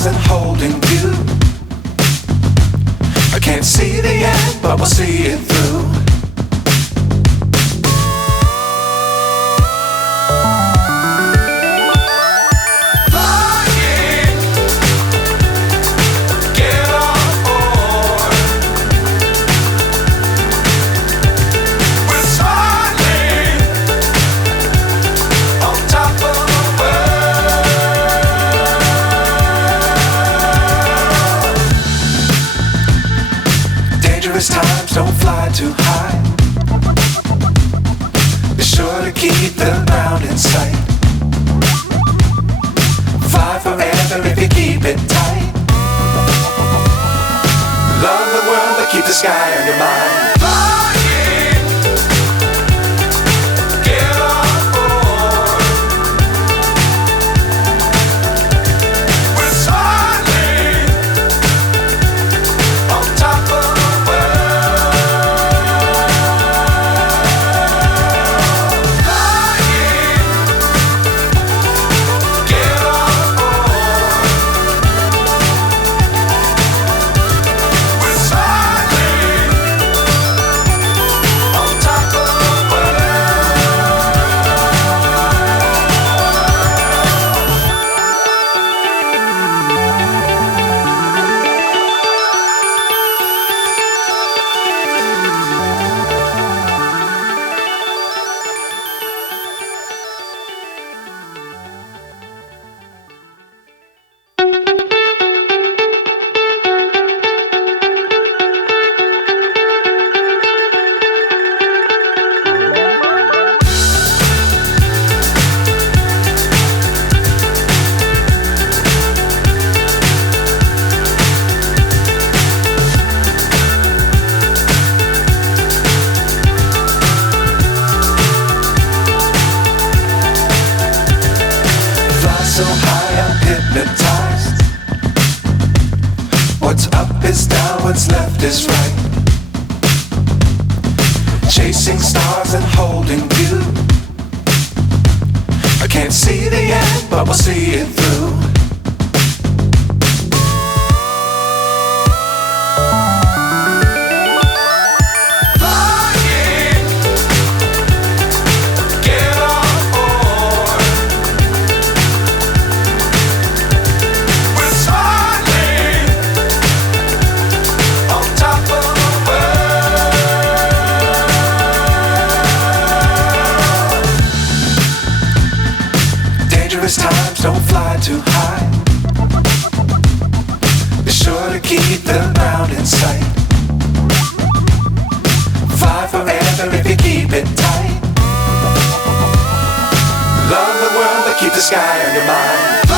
stars and holding you. I can't see the end, but we'll see it through. Times don't fly too high. Be sure to keep the ground in sight. Fly forever if you keep it tight. Love the world but keep the sky on your mind. So high I'm hypnotized. What's up is down, what's left is right. Chasing stars and holding you. I can't see the end, but we'll see it through. Times don't fly too high. Be sure to keep the ground in sight. Fly forever if you keep it tight. Love the world but keep the sky on your mind.